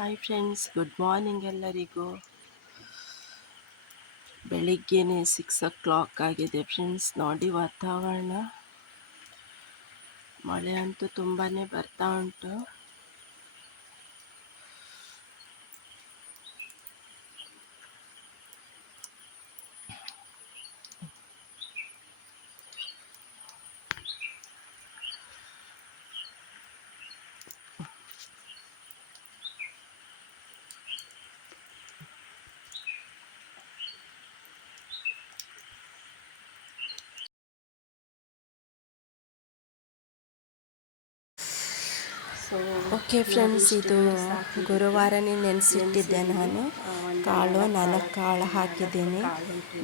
Hi friends, good morning ಎಲ್ಲರಿಗೂ. ಬೆಳಿಗ್ಗೆನೆ 6 o'clock ಆಗಿದೆ ಫ್ರೆಂಡ್ಸ್. ನೋಡಿ ವಾತಾವರಣ, ಮಳೆ ಅಂತೂ ತುಂಬಾ ಬರ್ತಾ ಉಂಟು. ಓಕೆ ಫ್ರೆಂಡ್ಸ್, ಇದು ಗುರುವಾರನೇ ನೆನೆಸಿಟ್ಟಿದ್ದೆ ನಾನು. ಕಾಳು 4 ಕಾಳು ಹಾಕಿದ್ದೀನಿ,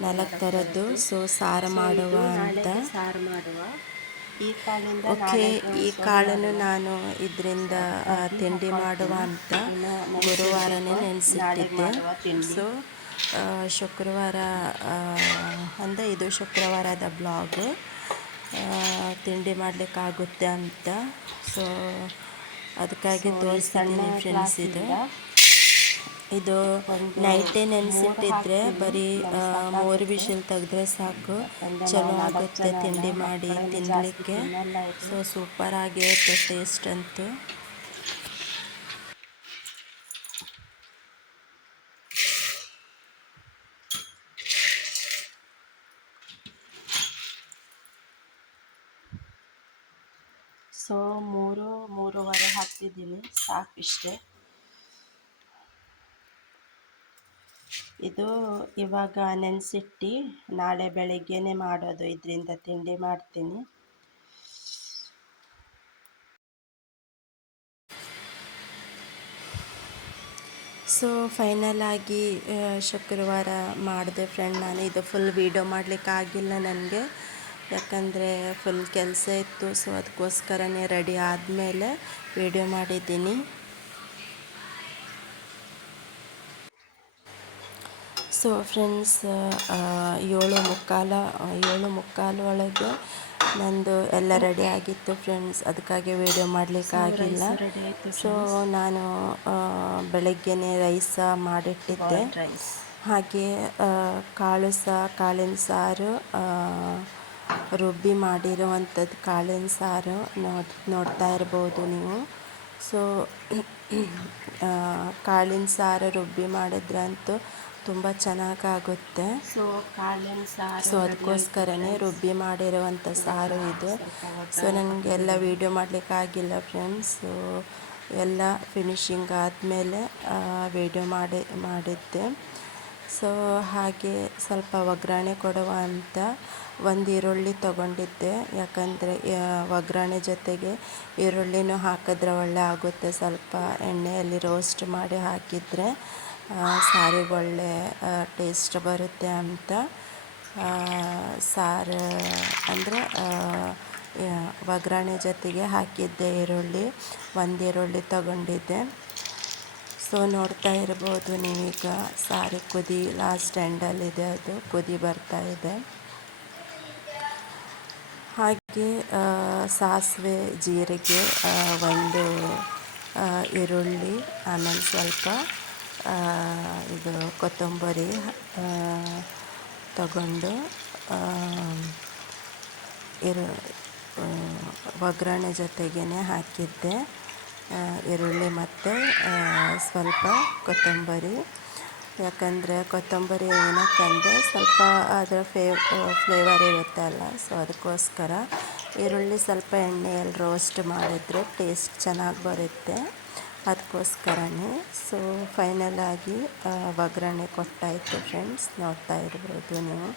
4 ಥರದ್ದು. ಸೊ ಸಾರು ಮಾಡುವ ಅಂತ. ಓಕೆ, ಈ ಕಾಳನ್ನು ನಾನು ಇದರಿಂದ ತಿಂಡಿ ಮಾಡುವ ಅಂತ ಗುರುವಾರನೇ ನೆನೆಸಿಟ್ಟಿದ್ದೆ. ಸೊ ಶುಕ್ರವಾರ ಅಂದರೆ ಇದು ಶುಕ್ರವಾರದ ಬ್ಲಾಗ್. ತಿಂಡಿ ಮಾಡಲಿಕ್ಕಾಗುತ್ತೆ ಅಂತ. ಸೊ ಅದಕ್ಕಾಗಿ ತೋರಿಸ್ತೀನಿ ಫ್ರೆಂಡ್ಸ್. ಇದು ನೈಟೇ ನೆನೆಸಿಟ್ಟಿದ್ರೆ ಬರೀ 3 ವಿಷಲ್ ತೆಗೆದ್ರೆ ಸಾಕು, ಚಲೋ ಆಗುತ್ತೆ ತಿಂಡಿ ಮಾಡಿ ತಿನ್ನಲಿಕ್ಕೆ. ಸೊ ಸೂಪರ್ ಆಗಿರುತ್ತೆ ಟೇಸ್ಟ್ ಅಂತೂ. ಸೊ 3-3:30 ಹಾಕ್ತಿದ್ದೀನಿ, ಸಾಕಿಷ್ಟೇ. ಇದು ಇವಾಗ ನೆನೆಸಿಟ್ಟು ನಾಳೆ ಬೆಳಗ್ಗೆನೇ ಮಾಡೋದು, ಇದರಿಂದ ತಿಂಡಿ ಮಾಡ್ತೀನಿ. ಸೊ ಫೈನಲ್ ಆಗಿ ಶುಕ್ರವಾರ ಮಾಡಿದೆ ಫ್ರೆಂಡ್. ನಾನು ಇದು ಫುಲ್ ವೀಡಿಯೋ ಮಾಡಲಿಕ್ಕೆ ಆಗಿಲ್ಲ ನನಗೆ, ಯಾಕಂದರೆ ಫುಲ್ ಕೆಲಸ ಇತ್ತು. ಸೊ ಅದಕ್ಕೋಸ್ಕರನೇ ರೆಡಿ ಆದಮೇಲೆ ವೀಡಿಯೋ ಮಾಡಿದ್ದೀನಿ. ಸೊ ಫ್ರೆಂಡ್ಸ್, 7:45 ಒಳಗೆ ನಂದು ಎಲ್ಲ ರೆಡಿ ಆಗಿತ್ತು ಫ್ರೆಂಡ್ಸ್. ಅದಕ್ಕಾಗಿ ವೀಡಿಯೋ ಮಾಡಲಿಕ್ಕಾಗಿಲ್ಲ. ಸೊ ನಾನು ಬೆಳಗ್ಗೆನೇ ರೈಸ್ ಮಾಡಿಟ್ಟಿದ್ದೆ. ಹಾಗೆ ಕಾಳಿನ ಸಾರು, ರುಬ್ಬಿ ಮಾಡಿರುವಂಥದ್ದು ಕಾಳಿನ ಸಾರು ನೋಡ್ತಾ ಇರ್ಬೋದು ನೀವು. ಸೊ ಕಾಳಿನ ಸಾರು ರುಬ್ಬಿ ಮಾಡಿದ್ರಂತೂ ತುಂಬ ಚೆನ್ನಾಗಾಗುತ್ತೆ. ಸೊ ಅದಕ್ಕೋಸ್ಕರನೇ ರುಬ್ಬಿ ಮಾಡಿರುವಂಥ ಸಾರು ಇದು. ಸೊ ನನಗೆಲ್ಲ ವೀಡಿಯೋ ಮಾಡಲಿಕ್ಕಾಗಿಲ್ಲ ಫ್ರೆಂಡ್ಸ್. ಸೊ ಎಲ್ಲ ಫಿನಿಶಿಂಗ್ ಆದಮೇಲೆ ವೀಡಿಯೋ ಮಾಡಿದ್ದೆ. ಸೊ ಹಾಗೆ ಸ್ವಲ್ಪ ಒಗ್ಗರಣೆ ಕೊಡುವ ಅಂತ ಒಂದು ಈರುಳ್ಳಿ ತೊಗೊಂಡಿದ್ದೆ, ಯಾಕಂದರೆ ಒಗ್ಗರಣೆ ಜೊತೆಗೆ ಈರುಳ್ಳಿನೂ ಹಾಕಿದ್ರೆ ಒಳ್ಳೆ ಆಗುತ್ತೆ. ಸ್ವಲ್ಪ ಎಣ್ಣೆಯಲ್ಲಿ ರೋಸ್ಟ್ ಮಾಡಿ ಹಾಕಿದರೆ ಸಾರಿಗೆ ಒಳ್ಳೆ ಟೇಸ್ಟ್ ಬರುತ್ತೆ ಅಂತ. ಸಾರು ಅಂದರೆ ಒಗ್ಗರಣೆ ಜೊತೆಗೆ ಹಾಕಿದ್ದೆ ಈರುಳ್ಳಿ. ಒಂದು ಈರುಳ್ಳಿ ತೊಗೊಂಡಿದ್ದೆ. ಸೊ ನೋಡ್ತಾ ಇರ್ಬೋದು ನೀವೀಗ, ಸಾರು ಕುದಿ ಲಾಸ್ಟ್ ಎಂಡಲ್ಲಿದೆ, ಅದು ಕುದಿ ಬರ್ತಾ ಇದೆ. ಹಾಗೆ ಸಾಸಿವೆ, ಜೀರಿಗೆ, ಒಂದು ಈರುಳ್ಳಿ, ಆಮೇಲೆ ಸ್ವಲ್ಪ ಇದು ಕೊತ್ತಂಬರಿ ತಗೊಂಡು ಒಗ್ಗರಣೆ ಜೊತೆಗೇ ಹಾಕಿದ್ದೆ. ಈರುಳ್ಳಿ ಮತ್ತು ಸ್ವಲ್ಪ ಕೊತ್ತಂಬರಿ. ಯಾಕಂದರೆ ಕೊತ್ತಂಬರಿ ಏನಕ್ಕಂದರೆ ಸ್ವಲ್ಪ ಅದರ ಫ್ಲೇವರ್ ಇರುತ್ತಲ್ಲ, ಸೊ ಅದಕ್ಕೋಸ್ಕರ ಈರುಳ್ಳಿ ಸ್ವಲ್ಪ ಎಣ್ಣೆಯಲ್ಲಿ ರೋಸ್ಟ್ ಮಾಡಿದರೆ ಟೇಸ್ಟ್ ಚೆನ್ನಾಗಿ ಬರುತ್ತೆ, ಅದಕ್ಕೋಸ್ಕರನೇ. ಸೊ ಫೈನಲ್ ಆಗಿ ಒಗ್ಗರಣೆ ಕೊಟ್ಟಾಯಿತು ಫ್ರೆಂಡ್ಸ್, ನೋಡ್ತಾ ಇರ್ಬೋದು ನೀವು.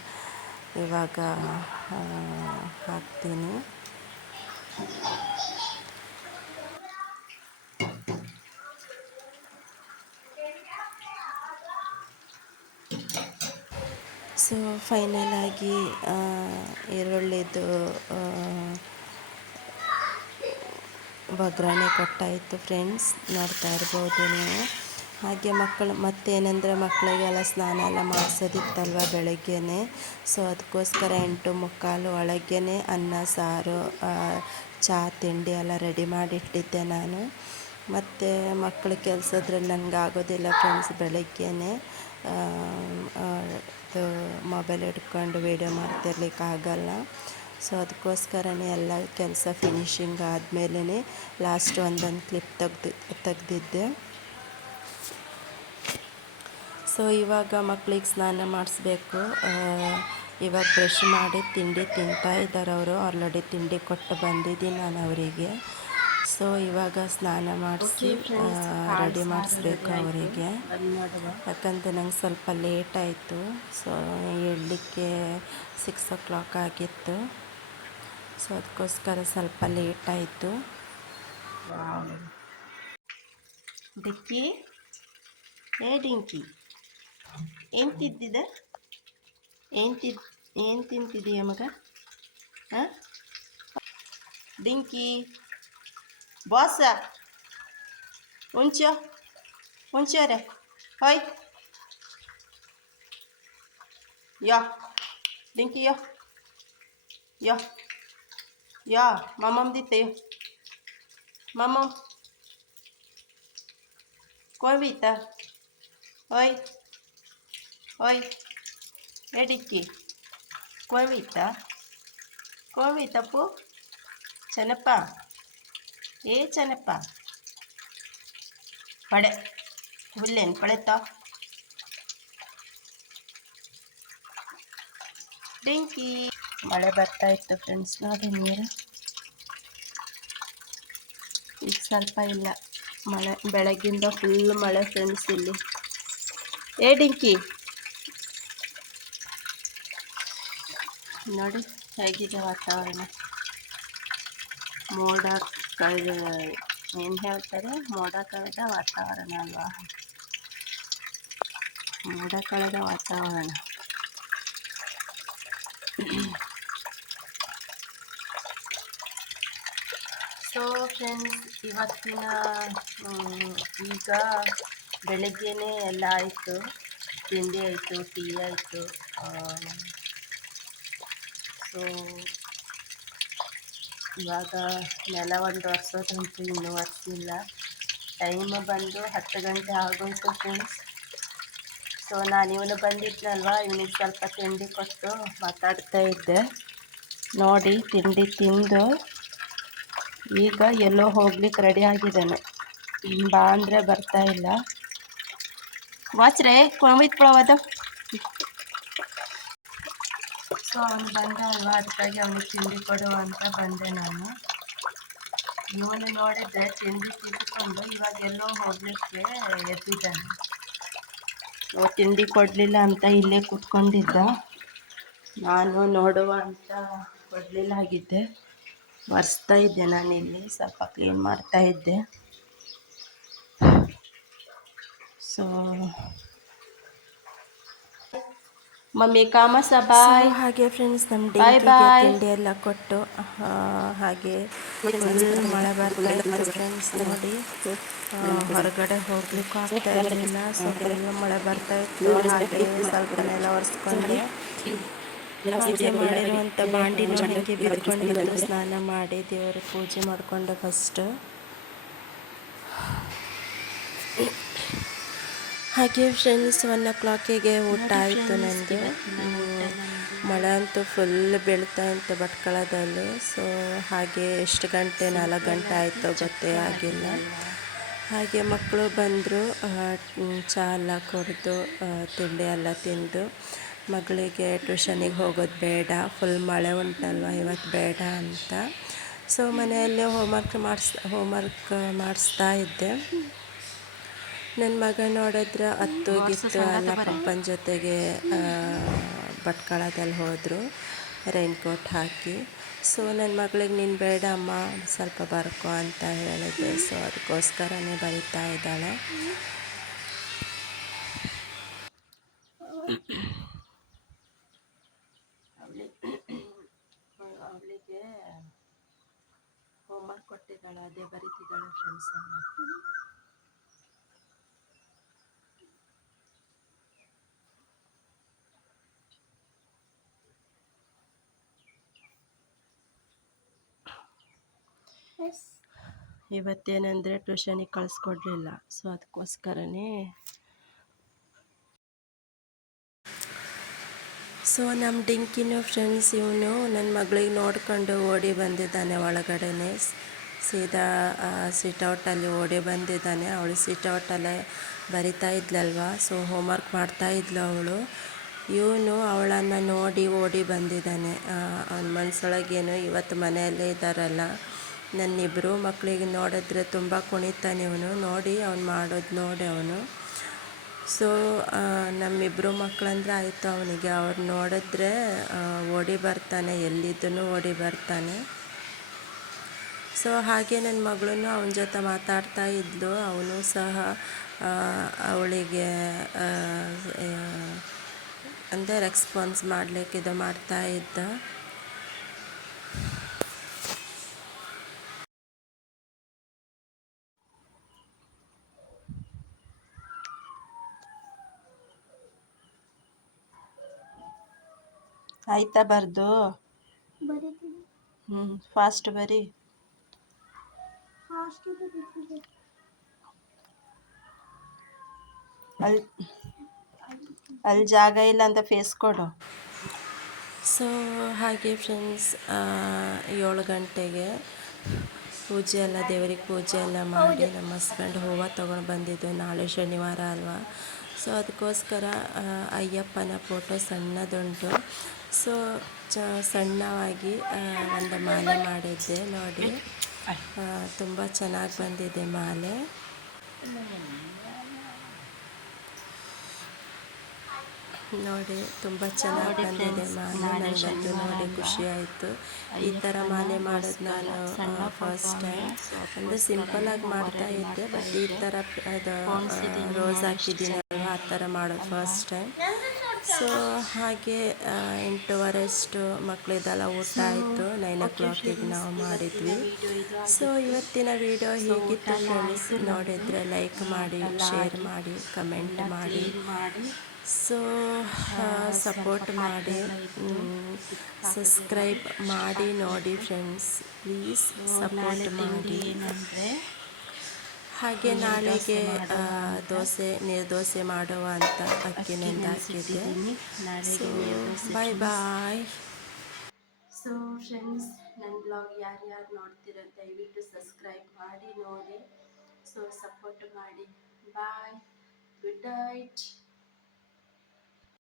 ಇವಾಗ ಹಾಕ್ತೀನಿ. ಸೊ ಫೈನಲ್ ಆಗಿ ಈರುಳ್ಳಿದು ಒಗ್ಗರಣೆ ಕೊಟ್ಟಾಯಿತು ಫ್ರೆಂಡ್ಸ್, ನೋಡ್ತಾ ಇರ್ಬೋದು ನೀವು. ಹಾಗೆ ಮತ್ತೇನೆಂದರೆ ಮಕ್ಕಳಿಗೆಲ್ಲ ಸ್ನಾನ ಎಲ್ಲ ಮಾಡಿಸೋದಿತ್ತಲ್ವ ಬೆಳಗ್ಗೆನೇ. ಸೊ ಅದಕ್ಕೋಸ್ಕರ 8:45 ಒಳಗೇ ಅನ್ನ ಸಾರು ಚಹಾ ತಿಂಡಿ ಎಲ್ಲ ರೆಡಿ ಮಾಡಿಟ್ಟಿದ್ದೆ ನಾನು. ಮತ್ತು ಮಕ್ಕಳ ಕೆಲಸದ್ರಲ್ಲಿ ನನಗೆ ಆಗೋದಿಲ್ಲ ಫ್ರೆಂಡ್ಸ್. ಬೆಳಗ್ಗೆನೇ ಮೊಬೈಲ್ ಹಿಡ್ಕೊಂಡು ವೀಡಿಯೋ ಮಾಡ್ತಿರ್ಲಿಕ್ಕೆ ಆಗಲ್ಲ. ಸೊ ಅದಕ್ಕೋಸ್ಕರನೇ ಎಲ್ಲ ಕೆಲಸ ಫಿನಿಶಿಂಗ್ ಆದಮೇಲೆ ಲಾಸ್ಟ್ ಒಂದೊಂದು ಕ್ಲಿಪ್ ತೆಗ್ದಿದ್ದೆ. ಸೊ ಇವಾಗ ಮಕ್ಳಿಗೆ ಸ್ನಾನ ಮಾಡಿಸ್ಬೇಕು. ಇವಾಗ ಬ್ರಷ್ ಮಾಡಿ ತಿಂಡಿ ತಿಂತಾ ಇದ್ದಾರೆ ಅವರು. ಆಲ್ರೆಡಿ ತಿಂಡಿ ಕೊಟ್ಟು ಬಂದಿದ್ದೀನಿ ನಾನು ಅವರಿಗೆ. ಸೊ ಇವಾಗ ಸ್ನಾನ ಮಾಡಿಸಿ ರೆಡಿ ಮಾಡಿಸ್ಬೇಕು ಅವರಿಗೆ. ಯಾಕಂದರೆ ನಂಗೆ ಸ್ವಲ್ಪ ಲೇಟ್ ಆಯಿತು. ಸೊ ಏಳಲಿಕ್ಕೆ 6 o'clock ಆಗಿತ್ತು. ಸೊ ಅದಕ್ಕೋಸ್ಕರ ಸ್ವಲ್ಪ ಲೇಟ್ ಆಯಿತು. ಡಿಕ್ಕಿ, ಡಿಂಕಿ, ಏನು ತಿಂತಿದ್ದೆ? ಏನು ತಿಂತಿದ್ದೀಯ ಮಗ? ಹಾಂ, ಡಿಂಕಿ ಬಾಸ ಉಂಚೋರೆ ಹೊಯ್ ಯಾ ಡಿಂಕಿ ಯಾ ಮಮ್ಮಮ್ ದಿತ್ತೆ ಮಮ್ಮಮ್ कोई बीता ओए ओए ए डिक्की कोई बीता पू ಚೆನ್ನಪ್ಪ ಚೆನ್ನಪ್ಪ ಪಡೆ ಹುಲ್ಲೇನು ಪಡೆತ ಡಿಂಕಿ. ಮಳೆ ಬರ್ತಾ ಇತ್ತು ಫ್ರೆಂಡ್ಸ್, ನೋಡಿ ನೀರು ಈಗ ಸ್ವಲ್ಪ ಇಲ್ಲ. ಮಳೆ ಬೆಳಗ್ಗಿಂದ ಫುಲ್ ಮಳೆ ಫ್ರೆಂಡ್ಸ್ ಇಲ್ಲಿ. ಡಿಂಕಿ ನೋಡಿ ಹೇಗಿದೆ ವಾತಾವರಣ. ಮೋಡ ಕಳೆದ ಏನು ಹೇಳ್ತಾರೆ, ಮೋಡ ಕಳೆದ ವಾತಾವರಣ ಅಲ್ವಾ? ಮೋಡ ಕಳೆದ ವಾತಾವರಣ. ಸೊ ಫ್ರೆಂಡ್ಸ್, ಇವತ್ತಿನ ಈಗ ಬೆಳಗ್ಗೆನೇ ಎಲ್ಲ ಆಯಿತು. ತಿಂಡಿ ಆಯಿತು, ಟೀ ಆಯಿತು. ಸೊ ಇವಾಗ ನೆಲ ಒಂದು ಒರೆಸೋದಂತೂ ಇನ್ನೂ ಒರೆಸಿಲ್ಲ. ಟೈಮ್ ಬಂದು 10 ಗಂಟೆ ಆಗೋಯ್ತು ಫ್ರೆಂಡ್ಸ್. ಸೊ ನಾನು ಇವನು ಬಂದಿದ್ನಲ್ವ, ಇವನಿಗೆ ಸ್ವಲ್ಪ ತಿಂಡಿ ಕೊಟ್ಟು ಮಾತಾಡ್ತಾ ಇದ್ದೆ. ನೋಡಿ ತಿಂಡಿ ತಿಂದು ಈಗ ಎಲ್ಲೋ ಹೋಗ್ಲಿಕ್ಕೆ ರೆಡಿ ಆಗಿದ್ದಾನೆ. ಬಾ ಅಂದರೆ ಬರ್ತಾ ಇಲ್ಲ. ವಾಚ್ರೆ ಕೊಯ್ತ್ಕೊಳ್ಳೋದು. ಸೊ ಅವನು ಬಂದ ಅಲ್ವಾ, ಅದಕ್ಕಾಗಿ ಅವನಿಗೆ ತಿಂಡಿ ಕೊಡುವ ಅಂತ ಬಂದೆ ನಾನು. ಇವನು ನೋಡಿದ್ರೆ ತಿಂಡಿ ತಿಂದುಕೊಂಡು ಇವಾಗ ಎಲ್ಲೋ ಹೋಗ್ಲಿಕ್ಕೆ ಎದ್ದಿದ್ದಾನೆ. ತಿಂಡಿ ಕೊಡಲಿಲ್ಲ ಅಂತ ಇಲ್ಲೇ ಕೂತ್ಕೊಂಡಿದ್ದ. ನಾನು ನೋಡುವ ಅಂತ ಕೊಡಲಿಲ್ಲ ಆಗಿದ್ದೆ. ಒರೆಸ್ತಾ ಇದ್ದೆ, ನಾನಿಲ್ಲಿ ಸ್ವಲ್ಪ ಕ್ಲೀನ್ ಮಾಡ್ತಾ ಇದ್ದೆ. ಸೊ ಮಮ್ಮಿ ಕಾಮಸ ಬಾಯ್. ಹಾಗೆ ಫ್ರೆಂಡ್ಸ್, ನಮ್ಮ ಡಿಂಕಿಗೆ ತಿಂಡಿ ಎಲ್ಲ ಕೊಟ್ಟು ಹಾಗೆ ಫುಲ್ ಮಳೆ ಬರ್ತಾ ಇತ್ತು ಫ್ರೆಂಡ್ಸ್. ನೋಡಿ ಹೊರಗಡೆ ಹೋಗ್ಲಿಕ್ಕೂ ಆಗ್ತಾ ಇರಲಿಲ್ಲ. ಸೊ ಫುಲ್ ಮಳೆ ಬರ್ತಾ ಇತ್ತು. ಹಾಗೆ ಸ್ವಲ್ಪ ನೆಲ ಒರೆಸ್ಕೊಂಡು ಹಾಗೆ ಮಾಡಿರುವಂಥ ಬಾಂಡಿನ ಹಾಗೆ ಬಿಟ್ಕೊಂಡಿದ್ದು ಸ್ನಾನ ಮಾಡಿ ದೇವರ ಪೂಜೆ ಮಾಡಿಕೊಂಡು ಫಸ್ಟ್. ಹಾಗೆ ಫ್ರೆಂಡ್ಸ್ 1 o'clock ಊಟ ಆಯಿತು ನನಗೆ. ಮಳೆ ಅಂತೂ ಫುಲ್ ಬೀಳ್ತಾ ಇತ್ತು ಭಟ್ಕಳದಲ್ಲಿ. ಸೊ ಹಾಗೆ ಎಷ್ಟು ಗಂಟೆ 4 ಗಂಟೆ ಆಯಿತು ಗೊತ್ತೇ ಆಗಿಲ್ಲ. ಹಾಗೆ ಮಕ್ಕಳು ಬಂದರು, ಚಹಾ ಎಲ್ಲ ಕುಡಿದು ತಿಂಡಿ ಎಲ್ಲ ತಿಂದು. ಮಗಳಿಗೆ ಟ್ಯೂಷನಿಗೆ ಹೋಗೋದು ಬೇಡ, ಫುಲ್ ಮಳೆ ಉಂಟಲ್ವ ಇವತ್ತು ಬೇಡ ಅಂತ. ಸೊ ಮನೆಯಲ್ಲೇ ಹೋಮ್ವರ್ಕ್ ಮಾಡಿಸ್ತಾ ಇದ್ದೆ. ನನ್ನ ಮಗ ನೋಡಿದ್ರೆ ಗಿತ್ತು ಎಲ್ಲ ಪಪ್ಪನ ಜೊತೆಗೆ ಭಟ್ಕಳದಲ್ಲಿ ಹೋದರು ರೈನ್ಕೋಟ್ ಹಾಕಿ. ಸೊ ನನ್ನ ಮಗಳಿಗೆ ನೀನು ಬೇಡ ಅಮ್ಮ ಸ್ವಲ್ಪ ಬರ್ಕೋ ಅಂತ ಹೇಳಿದೆ. ಸೊ ಅದಕ್ಕೋಸ್ಕರನೇ ಬರಿತಾ ಇದ್ದಾಳೆ. ಅವಳಿಗೆ ಹೋಮ್ವರ್ಕ್ ಕೊಟ್ಟಿದ್ದಾಳೆ, ಅದೇ ಬರೀತಿದ್ದಾಳೆ ಫ್ರೆಂಡ್ಸ್. ಇವತ್ತೇನೆಂದರೆ ಟ್ಯೂಷನಿಗೆ ಕಳಿಸ್ಕೊಡ್ಲಿಲ್ಲ, ಸೊ ಅದಕ್ಕೋಸ್ಕರನೇ. ಸೊ ನಮ್ಮ ಡಿಂಕಿನ ಫ್ರೆಂಡ್ಸ್ ಇವನು ನನ್ನ ಮಗಳಿಗೆ ನೋಡ್ಕೊಂಡು ಓಡಿ ಬಂದಿದ್ದಾನೆ ಒಳಗಡೆನೆ. ಸೀದಾ ಸಿಟೌಟಲ್ಲಿ ಓಡಿ ಬಂದಿದ್ದಾನೆ. ಅವಳು ಸಿಟೌಟಲ್ಲೇ ಬರಿತಾ ಇದ್ಲಲ್ವ, ಸೊ ಹೋಮ್ವರ್ಕ್ ಮಾಡ್ತಾ ಇದ್ಲು ಅವಳು. ಇವನು ಅವಳನ್ನು ನೋಡಿ ಓಡಿ ಬಂದಿದ್ದಾನೆ. ಅವನ ಮನಸ್ಸೊಳಗೇನು ಇವತ್ತು ಮನೆಯಲ್ಲೇ ಇದ್ದಾರಲ್ಲ, ನನ್ನಿಬ್ಬರು ಮಕ್ಕಳಿಗೆ ನೋಡಿದ್ರೆ ತುಂಬ ಕುಣಿತಾನೆ ಇವನು. ನೋಡಿ ಅವ್ನು ಮಾಡೋದು ನೋಡಿ ಅವನು. ಸೊ ನಮ್ಮಿಬ್ಬರು ಮಕ್ಕಳಂದ್ರೆ ಆಯಿತು ಅವನಿಗೆ. ಅವ್ರು ನೋಡಿದ್ರೆ ಓಡಿ ಬರ್ತಾನೆ, ಎಲ್ಲಿದ್ದೂ ಓಡಿ ಬರ್ತಾನೆ. ಸೊ ಹಾಗೆ ನನ್ನ ಮಗಳೂ ಅವನ ಜೊತೆ ಮಾತಾಡ್ತಾ ಇದ್ಲು. ಅವನು ಸಹ ಅವಳಿಗೆ ಅಂದರೆ ರೆಸ್ಪಾನ್ಸ್ ಮಾಡಲಿಕ್ಕೆ ಇದು ಮಾಡ್ತಾ ಇದ್ದ. ಆಯ್ತಾ ಬರ್ದು? ಫಾಸ್ಟ್ ಬರಿ. ಅಲ್ಲಿ ಜಾಗ ಇಲ್ಲ ಅಂತ ಫೇಸ್ ಕೊಡು. ಸೊ ಹಾಗೆ ಫ್ರೆಂಡ್ಸ್, 7 ಗಂಟೆಗೆ ಪೂಜೆ ಎಲ್ಲ, ದೇವರಿಗೆ ಪೂಜೆ ಎಲ್ಲ ಮಾಡಿ ನಮ್ಮ ಹಸ್ಬೆಂಡ್ ಹೂವು ತೊಗೊಂಡು ಬಂದಿದ್ದು. ನಾಳೆ ಶನಿವಾರ ಅಲ್ವಾ, ಸೊ ಅದಕ್ಕೋಸ್ಕರ ಅಯ್ಯಪ್ಪನ ಫೋಟೋ ಸಣ್ಣದುಂಟು. ಸೊ ಸಣ್ಣವಾಗಿ ಒಂದು ಮಾಲೆ ಮಾಡಿದ್ದೆ ನೋಡಿ. ತುಂಬ ಚೆನ್ನಾಗಿ ಬಂದಿದೆ ಮಾಲೆ. ನೋಡಿ ತುಂಬ ಚೆನ್ನಾಗಿ ಬಂದಿದೆ ಮಾಲೆ. ನನಗಂತೂ ನೋಡಿ ಖುಷಿ ಆಯಿತು. ಈ ಥರ ಮಾಲೆ ಮಾಡೋದು ನಾನು ಫಸ್ಟ್ ಟೈಮ್. ಅಂದರೆ ಸಿಂಪಲಾಗಿ ಮಾಡ್ತಾ ಇದ್ದೆ, ಬಟ್ ಈ ಥರ ಅದು ರೋಸ್ ಹಾಕಿದ್ದೀನಲ್ವ, ಆ ಥರ ಮಾಡೋದು ಫಸ್ಟ್ ಟೈಮ್. ಸೊ ಹಾಗೆ 8:15 ಅಷ್ಟು ಮಕ್ಕಳಿದೆಲ್ಲ ಊಟ ಆಯಿತು. 9 o'clock ನಾವು ಮಾಡಿದ್ವಿ. ಸೊ ಇವತ್ತಿನ ವಿಡಿಯೋ ಹೀಗಿತ್ತು ಫ್ರೆಂಡ್ಸ್. ನೋಡಿದರೆ ಲೈಕ್ ಮಾಡಿ, ಶೇರ್ ಮಾಡಿ, ಕಮೆಂಟ್ ಮಾಡಿ. ಸೊ ಸಪೋರ್ಟ್ ಮಾಡಿ, ಸಬ್ಸ್ಕ್ರೈಬ್ ಮಾಡಿ ನೋಡಿ ಫ್ರೆಂಡ್ಸ್, ಪ್ಲೀಸ್ ಸಪೋರ್ಟ್ ಮಾಡಿ. ಹಾಗೆ ನಾಳೆಗೆ ನೀರ್ದೋಸೆ ಮಾಡುವ ಅಂತ ಅಕ್ಕಿ ನೆಂದಾಕಿದ್ದೆ. ಸೊ ಬಾಯ್ ಬಾಯ್. ಸೊ ಫ್ರೆಂಡ್ಸ್, ನನ್ನ ಬ್ಲಾಗ್ ಯಾರ್ಯಾರು ನೋಡ್ತೀರ ದಯವಿಟ್ಟು ಸಬ್ಸ್ಕ್ರೈಬ್ ಮಾಡಿ ನೋಡಿ. ಸೊ ಸಪೋರ್ಟ್ ಮಾಡಿ. ಬಾಯ್, ಗುಡ್ ನೈಟ್.